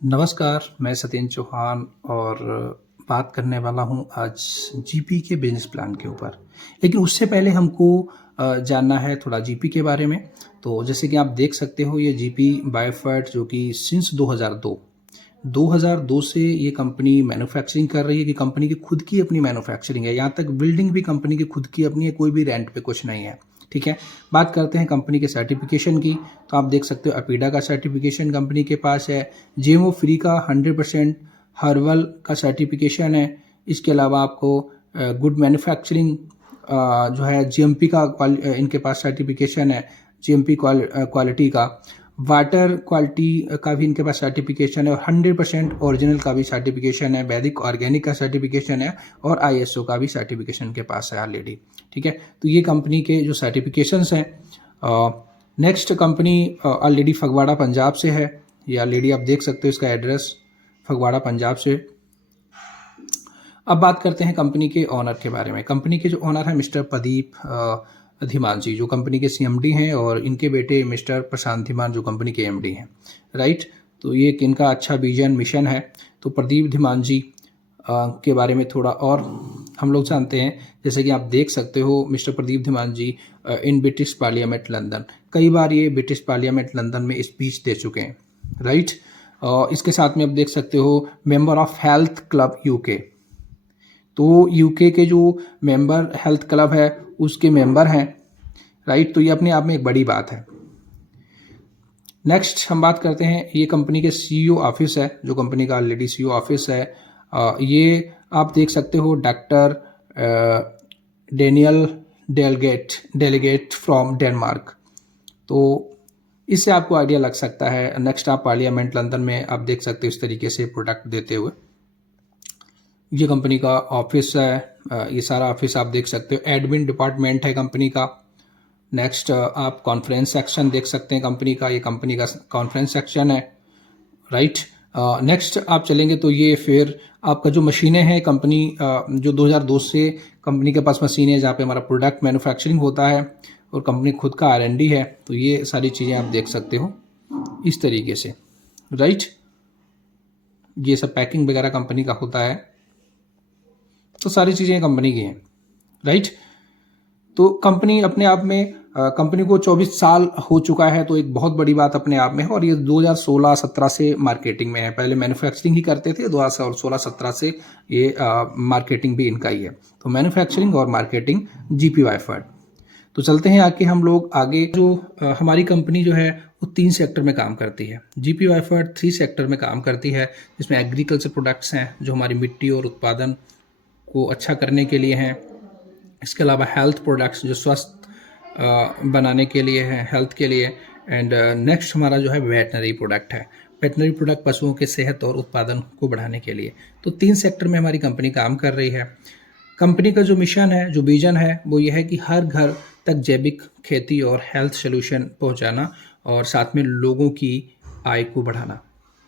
नमस्कार, मैं सत्येंद्र चौहान और बात करने वाला हूँ आज जीपी के बिजनेस प्लान के ऊपर। लेकिन उससे पहले हमको जानना है थोड़ा जीपी के बारे में। तो जैसे कि आप देख सकते हो ये जीपी बायोफर्ट जो कि सिंस 2002 से ये कंपनी मैन्युफैक्चरिंग कर रही है कि कंपनी की खुद की अपनी मैन्युफैक्चरिंग है। यहाँ तक बिल्डिंग भी कंपनी की खुद की अपनी है, कोई भी रेंट पे कुछ नहीं है। ठीक है, बात करते हैं कंपनी के सर्टिफिकेशन की। तो आप देख सकते हो अपीडा का सर्टिफिकेशन कंपनी के पास है, जेमो फ्री का 100% हर्बल का सर्टिफिकेशन है। इसके अलावा आपको गुड मैन्युफैक्चरिंग जो है जीएमपी का इनके पास सर्टिफिकेशन है, जीएमपी क्वालिटी का। वाटर क्वालिटी का भी इनके पास सर्टिफिकेशन है और 100% ओरिजिनल का भी सर्टिफिकेशन है, वैदिक ऑर्गेनिक का सर्टिफिकेशन है और आईएसओ का भी सर्टिफिकेशन इनके पास है ऑलरेडी। ठीक है, तो ये कंपनी के जो सर्टिफिकेशंस हैं। Next company already Phagwara Punjab से है। ये ऑलरेडी आप देख सकते हो इसका एड्रेस फगवाड़ा पंजाब से। अब बात करते हैं कंपनी के ओनर के बारे में। कंपनी के जो ओनर है मिस्टर प्रदीप धीमान जी, जो कंपनी के सीएमडी हैं, और इनके बेटे मिस्टर प्रशांत धीमान जो कंपनी के एमडी हैं। राइट, तो ये इनका अच्छा विजन मिशन है। तो प्रदीप धीमान जी के बारे में थोड़ा और हम लोग जानते हैं। जैसे कि आप देख सकते हो mister Pradeep Dhiman ji in British parliament London, कई बार ये ब्रिटिश पार्लियामेंट लंदन में स्पीच दे चुके हैं। राइट, इसके साथ में आप देख सकते हो member of health club UK. तो यूके के जो मेंबर हेल्थ क्लब है उसके मेंबर हैं। राइट, तो ये अपने आप में एक बड़ी बात है। नेक्स्ट हम बात करते हैं, ये कंपनी के सीईओ ऑफिस है, जो कंपनी का ऑलरेडी सीईओ ऑफिस है। ये आप देख सकते हो doctor Daniel delegate from Denmark. तो इससे आपको आइडिया लग सकता है। नेक्स्ट आप पार्लियामेंट लंदन में आप देख सकते हो इस तरीके से प्रोडक्ट देते हुए। ये कंपनी का ऑफिस है, ये सारा ऑफिस आप देख सकते हो। एडमिन डिपार्टमेंट है कंपनी का। नेक्स्ट आप कॉन्फ्रेंस सेक्शन देख सकते हैं कंपनी का, ये कंपनी का कॉन्फ्रेंस सेक्शन है। राइट, नेक्स्ट आप चलेंगे तो ये फिर आपका जो मशीनें हैं कंपनी जो 2002 से कंपनी के पास मशीनें हैं जहाँ पे हमारा प्रोडक्ट मैन्युफैक्चरिंग होता है और कंपनी खुद का आर&डी है। तो ये सारी चीज़ें आप देख सकते हो इस तरीके से। राइट, ये सब पैकिंग वगैरह कंपनी का होता है। तो सारी चीज़ें कंपनी की हैं। राइट, तो कंपनी अपने आप में कंपनी को 24 साल हो चुका है, तो एक बहुत बड़ी बात अपने आप में है। और ये 2016-17 से मार्केटिंग में है। पहले मैन्युफैक्चरिंग ही करते थे, 2016-17 से ये मार्केटिंग भी इनका ही है। तो मैन्युफैक्चरिंग और मार्केटिंग जीपी बायोफर्ट। तो चलते हैं आगे हम लोग आगे। जो हमारी कंपनी जो है वो 3 सेक्टर में काम करती है। जीपी बायोफर्ट 3 सेक्टर में काम करती है, जिसमें एग्रीकल्चर प्रोडक्ट्स हैं जो हमारी मिट्टी और उत्पादन को अच्छा करने के लिए हैं। इसके अलावा हेल्थ प्रोडक्ट्स जो स्वस्थ बनाने के लिए है, हेल्थ के लिए। एंड नेक्स्ट हमारा जो है वेटनरी प्रोडक्ट है। वेटनरी प्रोडक्ट पशुओं के सेहत और उत्पादन को बढ़ाने के लिए। तो 3 सेक्टर में हमारी कंपनी काम कर रही है। कंपनी का जो मिशन है, जो विजन है, वो ये है कि हर घर तक जैविक खेती और हेल्थ सोल्यूशन पहुंचाना और साथ में लोगों की आय को बढ़ाना।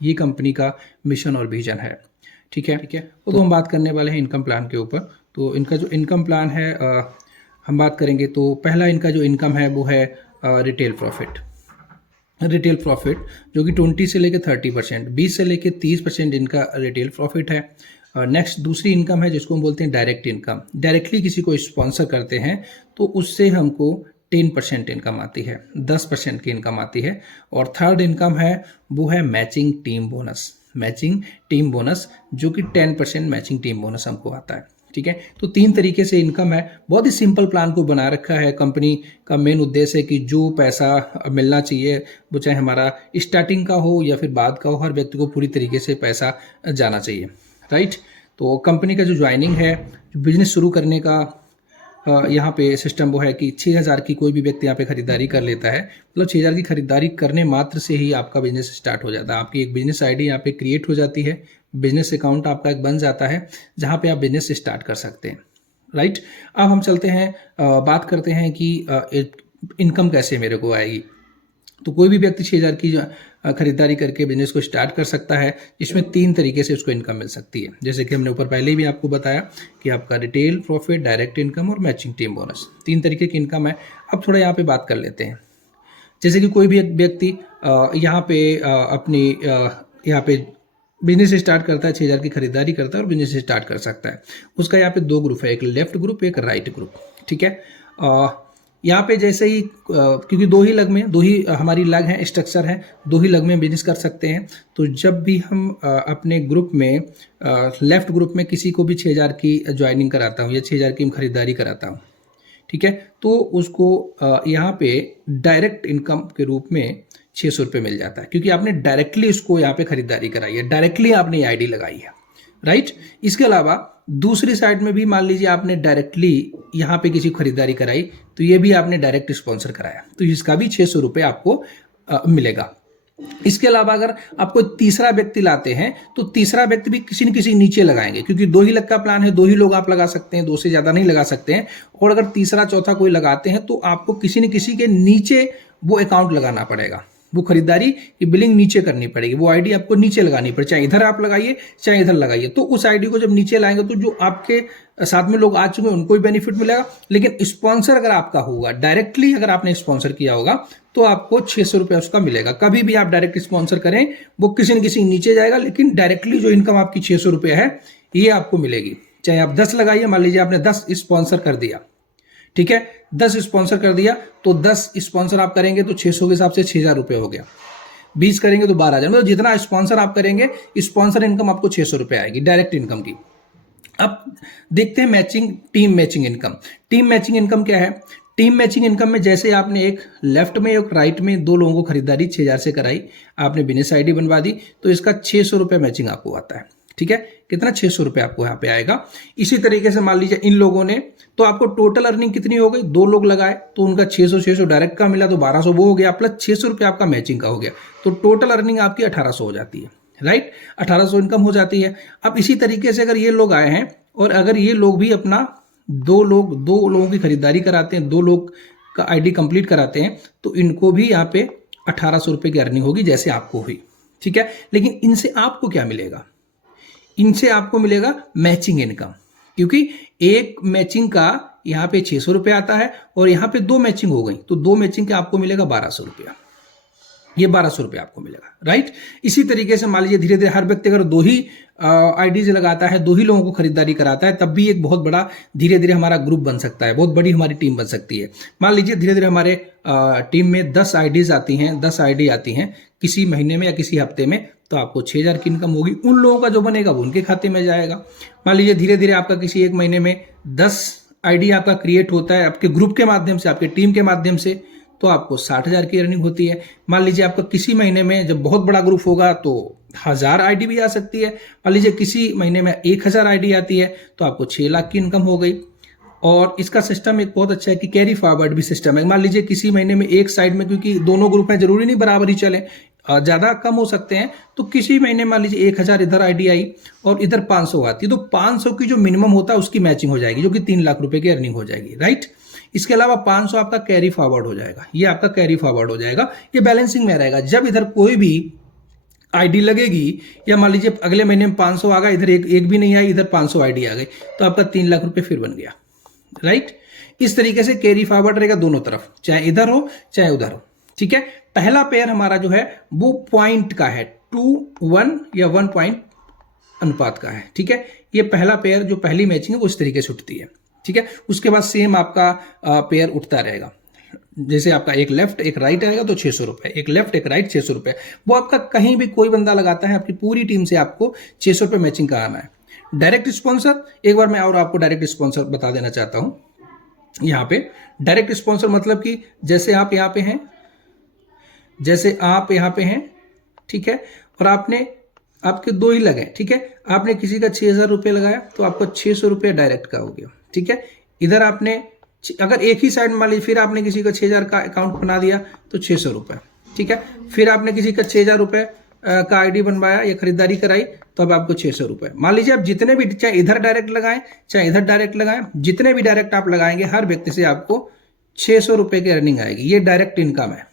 ये कंपनी का मिशन और विजन है। ठीक है, तो हम बात करने वाले हैं इनकम प्लान के ऊपर। तो इनका जो इनकम प्लान है हम बात करेंगे तो पहला इनका जो इनकम है वो है रिटेल प्रॉफिट जो कि 20 से लेकर 30%, 20 से लेकर 30% इनका रिटेल प्रॉफिट है। नेक्स्ट दूसरी इनकम है जिसको हम बोलते हैं डायरेक्ट इनकम। डायरेक्टली किसी को स्पॉन्सर करते हैं तो उससे हमको 10% इनकम आती है, 10% की इनकम आती है। और थर्ड इनकम है वो है मैचिंग टीम बोनस जो कि 10% मैचिंग टीम बोनस हमको आता है। ठीक है, तो 3 तरीके से इनकम है। बहुत ही सिंपल प्लान को बना रखा है। कंपनी का मेन उद्देश्य है कि जो पैसा मिलना चाहिए वो चाहे हमारा स्टार्टिंग का हो या फिर बाद का हो, हर व्यक्ति को पूरी तरीके से पैसा जाना चाहिए। राइट, तो कंपनी का जो ज्वाइनिंग है, जो बिजनेस शुरू करने का यहाँ पे सिस्टम वो है कि 6,000 की कोई भी व्यक्ति यहाँ पे खरीदारी कर लेता है। मतलब 6,000 की खरीदारी करने मात्र से ही आपका बिजनेस स्टार्ट हो जाता है। आपकी एक बिजनेस आईडी यहाँ पे क्रिएट हो जाती है, बिजनेस अकाउंट आपका एक बन जाता है जहाँ पे आप बिजनेस स्टार्ट कर सकते हैं। राइट, अब हम चलते हैं बात करते हैं कि इनकम कैसे मेरे को आएगी। तो कोई भी व्यक्ति 6,000 की खरीदारी करके बिजनेस को स्टार्ट कर सकता है। इसमें 3 तरीके से उसको इनकम मिल सकती है, जैसे कि हमने ऊपर पहले भी आपको बताया कि आपका रिटेल प्रॉफिट, डायरेक्ट इनकम और मैचिंग टीम बोनस, 3 तरीके की इनकम है। अब थोड़ा यहाँ पे बात कर लेते हैं। जैसे कि कोई भी एक व्यक्ति यहाँ पे अपनी यहाँ पे बिजनेस स्टार्ट करता है, 6,000 की खरीदारी करता है और बिजनेस स्टार्ट कर सकता है। उसका यहाँ पे दो ग्रुप है, एक लेफ्ट ग्रुप एक राइट ग्रुप, ठीक है। यहाँ पे जैसे ही क्योंकि दो ही लग में, दो ही हमारी लग है, स्ट्रक्चर है, दो ही लग में बिजनेस कर सकते हैं। तो जब भी हम अपने ग्रुप में लेफ्ट ग्रुप में किसी को भी 6,000 की ज्वाइनिंग कराता हूँ या 6,000 की खरीदारी कराता हूँ, ठीक है, तो उसको यहाँ पे डायरेक्ट इनकम के रूप में 600 रुपये मिल जाता है, क्योंकि आपने डायरेक्टली उसको यहाँ पे खरीदारी कराई है, डायरेक्टली आपने ये आईडी लगाई है, राइट। इसके अलावा दूसरी साइड में भी मान लीजिए आपने डायरेक्टली यहाँ पे किसी को खरीदारी कराई, तो ये भी आपने डायरेक्ट स्पॉन्सर कराया, तो इसका भी 600 रुपये आपको मिलेगा। इसके अलावा अगर आप कोई तीसरा व्यक्ति लाते हैं तो तीसरा व्यक्ति भी किसी न किसी नीचे लगाएंगे, क्योंकि दो ही लग का प्लान है, दो ही लोग आप लगा सकते हैं, दो से ज्यादा नहीं लगा सकते हैं। और अगर तीसरा चौथा कोई लगाते हैं तो आपको किसी न किसी के नीचे वो अकाउंट लगाना पड़ेगा, वो खरीदारी की बिलिंग नीचे करनी पड़ेगी, वो आईडी आपको नीचे लगानी पड़ेगी, चाहे इधर आप लगाइए चाहे इधर लगाइए। तो उस आईडी को जब नीचे लाएंगे तो जो आपके साथ में लोग आ चुके हैं उनको भी बेनिफिट मिलेगा, लेकिन स्पॉन्सर अगर आपका होगा, डायरेक्टली अगर आपने स्पॉन्सर किया होगा तो आपको 600 रुपये उसका मिलेगा। कभी भी आप डायरेक्ट स्पॉन्सर करें वो किसी न किसी नीचे जाएगा, लेकिन डायरेक्टली जो इनकम आपकी 600 रुपये है ये आपको मिलेगी। चाहे आप 10 लगाइए, मान लीजिए आपने 10 स्पॉन्सर कर दिया, ठीक है, 10 स्पॉन्सर कर दिया तो 10 स्पॉन्सर आप करेंगे तो 600 के हिसाब से 6,000 रुपये हो गया, 20 करेंगे तो 12,000, मतलब जितना स्पॉन्सर आप करेंगे स्पॉन्सर इनकम आपको 600 रुपये आएगी डायरेक्ट इनकम की। अब देखते हैं matching, team matching income. Team matching income क्या है? टीम मैचिंग इनकम में जैसे आपने एक लेफ्ट में एक राइट में दो लोगों को खरीदारी 6,000 से कराई, आपने बिजनेस आईडी बनवा दी, तो इसका 600 रुपये मैचिंग आपको आता है, ठीक है। कितना? 600 रुपये आपको यहाँ पे आएगा। इसी तरीके से मान लीजिए इन लोगों ने, तो आपको टोटल अर्निंग कितनी हो गई? दो लोग लगाए तो उनका 600 डायरेक्ट का मिला तो 1200 वो हो गया, प्लस 600 रुपये आपका मैचिंग का हो गया, तो टोटल अर्निंग आपकी 1800 हो जाती है, राइट। 1800 इनकम हो जाती है। अब इसी तरीके से अगर ये लोग आए हैं और अगर ये लोग भी अपना दो लोगों की खरीदारी कराते हैं, दो लोग का आईडी कंप्लीट कराते हैं, तो इनको भी यहाँ पे 1800 रुपये की अर्निंग होगी जैसे आपको हुई, ठीक है। लेकिन इनसे आपको क्या मिलेगा? इनसे आपको मिलेगा मैचिंग इनकम, क्योंकि एक मैचिंग का यहाँ पे 600 रुपये आता है और यहाँ पे दो मैचिंग हो गई, तो दो मैचिंग के आपको मिलेगा 1200 रुपया, ये 1200 रुपये आपको मिलेगा, राइट। इसी तरीके से मान लीजिए धीरे धीरे हर व्यक्ति अगर दो ही आईडीज लगाता है, दो ही लोगों को खरीदारी कराता है, तब भी एक बहुत बड़ा धीरे धीरे हमारा ग्रुप बन सकता है, बहुत बड़ी हमारी टीम बन सकती है। मान लीजिए धीरे धीरे हमारे टीम में 10 आईडीज आती हैं, 10 आईडी आती हैं किसी महीने में या किसी हफ्ते में, तो आपको 6,000 की इनकम होगी। उन लोगों का जो बनेगा वो उनके खाते में जाएगा। मान लीजिए धीरे धीरे आपका किसी एक महीने में 10 आईडी आपका क्रिएट होता है आपके ग्रुप के माध्यम से, आपके टीम के माध्यम से, तो आपको 60,000 की अर्निंग होती है। मान लीजिए आपका किसी महीने में जब बहुत बड़ा ग्रुप होगा तो 1000 आईडी भी आ सकती है। मान लीजिए किसी महीने में 1000 आईडी आती है तो आपको 6 लाख की इनकम हो गई। और इसका सिस्टम एक बहुत अच्छा है कि कैरी फॉरवर्ड भी सिस्टम है। मान लीजिए किसी महीने में एक साइड में, क्योंकि दोनों ग्रुप में जरूरी नहीं बराबर ही चले, ज़्यादा कम हो सकते हैं, तो किसी महीने मान लीजिए 1000 इधर आईडी आई और इधर 500 आती है, तो 500 की जो मिनिमम होता है उसकी मैचिंग हो जाएगी, जो कि 3 लाख रुपए की अर्निंग हो जाएगी, राइट। इसके अलावा 500 आपका कैरी फॉरवर्ड हो जाएगा, ये आपका कैरी फॉरवर्ड हो जाएगा, ये बैलेंसिंग में रहेगा। जब इधर कोई भी आईडी लगेगी, या मान लीजिए अगले महीने में 500 आ गया, इधर एक भी नहीं आई, इधर 500 आईडी आ गई, तो आपका 3 लाख रुपए फिर बन गया, राइट। इस तरीके से कैरी फॉरवर्ड रहेगा दोनों तरफ, चाहे इधर हो चाहे उधर हो, ठीक है। पहला पेयर हमारा जो है वो पॉइंट का है, 2:1 या 1 पॉइंट अनुपात का है, ठीक है। ये पहला पेयर जो पहली मैचिंग है वो इस तरीके से उठती है, ठीक है। उसके बाद सेम आपका पेयर उठता रहेगा, जैसे आपका एक लेफ्ट एक राइट आएगा तो 600 रुपये, एक लेफ्ट एक राइट 600 रुपये। वो आपका कहीं भी कोई बंदा लगाता है, आपकी पूरी टीम से आपको 600 रुपये मैचिंग का आना है। डायरेक्ट स्पॉन्सर, एक बार मैं और आपको डायरेक्ट स्पॉन्सर बता देना चाहता हूँ। यहाँ पे डायरेक्ट स्पॉन्सर मतलब कि जैसे आप यहाँ पे हैं, जैसे आप यहाँ पे हैं, ठीक है, और आपके दो ही लगे, ठीक है। आपने किसी का 6,000 रुपये लगाया तो आपको 600 रुपये डायरेक्ट का हो गया, ठीक है। इधर आपने अगर एक ही साइड मान लीजिए, फिर आपने किसी का 6,000 का अकाउंट बना दिया तो 600 रुपये, ठीक है। फिर आपने किसी का 6,000 रुपये का आईडी बनवाया या खरीदारी कराई तो अब आपको 600 रुपये। मान लीजिए आप जितने भी, चाहे इधर डायरेक्ट लगाएं चाहे इधर डायरेक्ट लगाएं, जितने भी डायरेक्ट आप लगाएंगे हर व्यक्ति से आपको 600 रुपये की अर्निंग आएगी। ये डायरेक्ट इनकम है,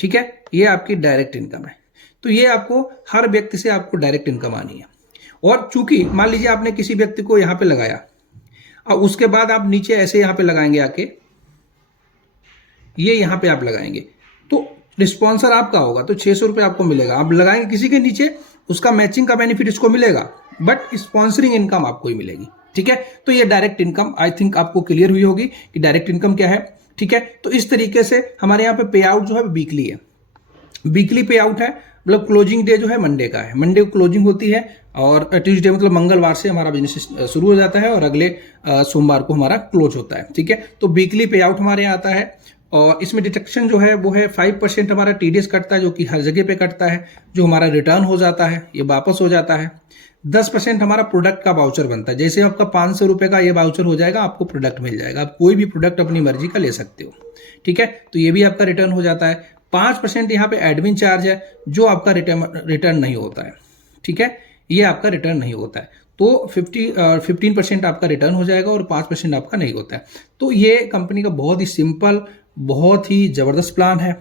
ठीक है, ये आपकी डायरेक्ट इनकम है। तो ये आपको हर व्यक्ति से आपको डायरेक्ट इनकम आनी है। और चूंकि मान लीजिए आपने किसी व्यक्ति को यहाँ पे लगाया और उसके बाद आप नीचे ऐसे यहाँ पे लगाएंगे आके, ये यहाँ पे आप लगाएंगे, तो स्पॉन्सर आपका होगा तो 600 रुपये आपको मिलेगा, आप लगाएंगे किसी के नीचे, उसका मैचिंग का बेनिफिट इसको मिलेगा, बट स्पॉन्सरिंग इनकम आपको ही मिलेगी। ठीक है, तो ये डायरेक्ट इनकम आई थिंक आपको क्लियर हुई होगी कि डायरेक्ट इनकम क्या है। ठीक है, तो इस तरीके से हमारे यहाँ पे पे आउट जो है वीकली है, वीकली पे आउट है, मतलब क्लोजिंग डे जो है मंडे का है, मंडे को क्लोजिंग होती है और ट्यूसडे मतलब मंगलवार से हमारा बिजनेस शुरू हो जाता है और अगले सोमवार को हमारा क्लोज होता है। ठीक है, तो वीकली पे आउट हमारे यहाँ आता है और इसमें डिडक्शन जो है वो है 5% हमारा टीडीएस कटता है, जो कि हर जगह पे कटता है, जो हमारा रिटर्न हो जाता है ये वापस हो जाता है। 10% हमारा प्रोडक्ट का वाउचर बनता है, जैसे आपका 500 रुपये का ये वाउचर हो जाएगा, आपको प्रोडक्ट मिल जाएगा, आप कोई भी प्रोडक्ट अपनी मर्जी का ले सकते हो। ठीक है, तो ये भी आपका रिटर्न हो जाता है। 5% यहाँ पे एडमिन चार्ज है, जो आपका रिटर्न नहीं होता है। ठीक है, ये आपका रिटर्न नहीं होता है, तो 15% आपका रिटर्न हो जाएगा और 5% आपका नहीं होता है। तो ये कंपनी का बहुत ही सिंपल, बहुत ही ज़बरदस्त प्लान है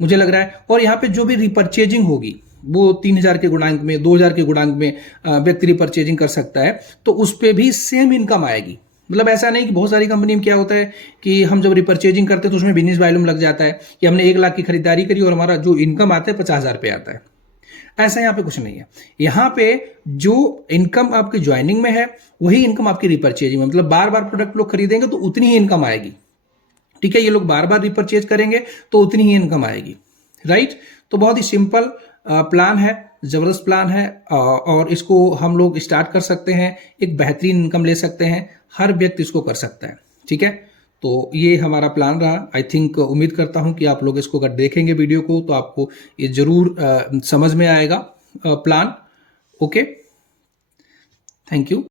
मुझे लग रहा है। और यहाँ पे जो भी रिपर्चेजिंग होगी वो 3000 के गुणांक में, 2000 के गुणांक में व्यक्ति रिपर्चेजिंग कर सकता है, तो उस पर भी सेम इनकम आएगी। मतलब ऐसा नहीं कि बहुत सारी कंपनी में क्या होता है कि हम जब रिपर्चेजिंग करते हैं तो उसमें बिजनेस वॉल्यूम लग जाता है कि हमने 1 लाख की खरीदारी करी और हमारा जो इनकम आता है 50,000 पे आता है। ऐसा यहाँ पे कुछ नहीं है। यहाँ पे जो इनकम आपकी ज्वाइनिंग में है वही इनकम आपकी रिपर्चेजिंग में, मतलब बार बार प्रोडक्ट लोग खरीदेंगे तो उतनी ही इनकम आएगी। ठीक है, ये लोग बार बार रिपर्चेज करेंगे तो उतनी ही इनकम आएगी। राइट, तो बहुत ही सिंपल प्लान है, ज़बरदस्त प्लान है और इसको हम लोग स्टार्ट कर सकते हैं, एक बेहतरीन इनकम ले सकते हैं, हर व्यक्ति इसको कर सकता है। ठीक है, तो ये हमारा प्लान रहा। आई थिंक उम्मीद करता हूँ कि आप लोग इसको अगर देखेंगे वीडियो को तो आपको ये ज़रूर समझ में आएगा प्लान। Okay, thank you.